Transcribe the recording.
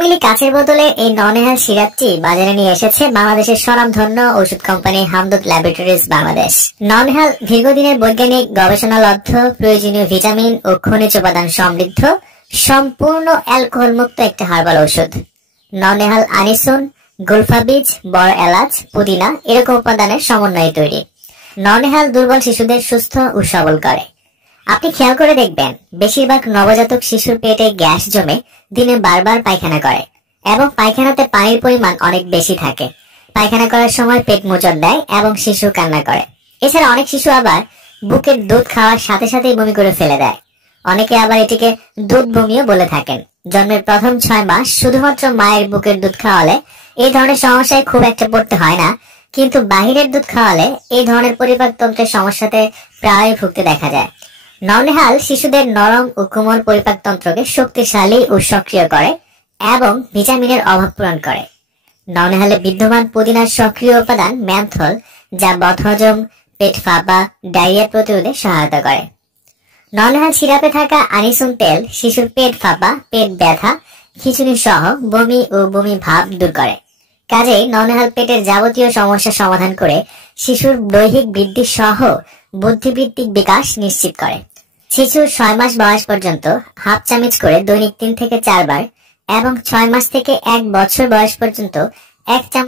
মিলি কাচের বোতলে এই নন-নেহাল সিরাপটি বাজারে নিয়ে এসেছে বাংলাদেশের স্বনামধন্য ওষুধ কোম্পানি হামদর্দ ল্যাবরেটরিজ বাংলাদেশ। নন-নেহাল দীর্ঘদিনের বৈজ্ঞানিক গবেষণালব্ধ প্রয়োজনীয় ভিটামিন ও খনিজ উপাদান সমৃদ্ধ সম্পূর্ণ অ্যালকোহল মুক্ত একটি হার্বাল ওষুধ। নন-নেহাল আনিসুন, গুলফা বীজ, বড় এলাচ, পুদিনা এরকম উপাদানের সমন্বয়ে তৈরি। নন-নেহাল দুর্বল শিশুদের সুস্থ ও সবল করে। আপনি খেয়াল করে দেখবেন বেশিরভাগ নবজাতক শিশুর পেটে গ্যাস জমে দিনে বারবার পায়খানা করে এবং পায়খানাতে পানির পরিমাণ অনেক বেশি থাকে। পায়খানা করার সময় পেট মোচড় দেয় এবং শিশু কান্না করে। এছাড়া অনেক শিশু আবার বুকের দুধ খাওয়ার সাথে সাথেই বমি করে ফেলে দেয়। অনেকে আবার এটিকে দুধ বমিও বলে থাকেন। জন্মের প্রথম 6 মাস শুধুমাত্র মায়ের বুকের দুধ খাওয়ালে এই ধরনের সমস্যায় খুব একটা পড়তে হয় না, কিন্তু বাহিরের দুধ খাওয়ালে এই ধরনের পরিপাকতন্ত্রের সমস্যাতে প্রায় ভুগতে দেখা যায়। নন-নেহাল শিশুদের নরম ও কোমল পরিপাকতন্ত্রকে শক্তিশালী ও সক্রিয় করে এবং ভিটামিনের অভাব পূরণ করে। নন-নেহালে বিদ্যমান পুদিনার সক্রিয় উপাদান ম্যান্থল, যা বদহজম, পেট ফাঁপা, ডায়রিয়া প্রতিরোধে সহায়তা করে। নন-নেহাল সিরাপে থাকা আনিসুন তেল শিশুর পেট ফাঁপা, পেট ব্যথা, খিঁচুনি সহ বমি ও বমি ভাব দূর করে। কাজেই নন-নেহাল পেটের যাবতীয় সমস্যা সমাধান করে শিশুর দৈহিক বৃদ্ধি সহ বুদ্ধিবৃত্তিক বিকাশ নিশ্চিত করে। শিশুর 6 মাস বয়স পর্যন্ত হাফ চামচ করে দৈনিক 3 থেকে 4 বার এবং 6 মাস থেকে 1 বছর বয়স পর্যন্ত 1 চামচ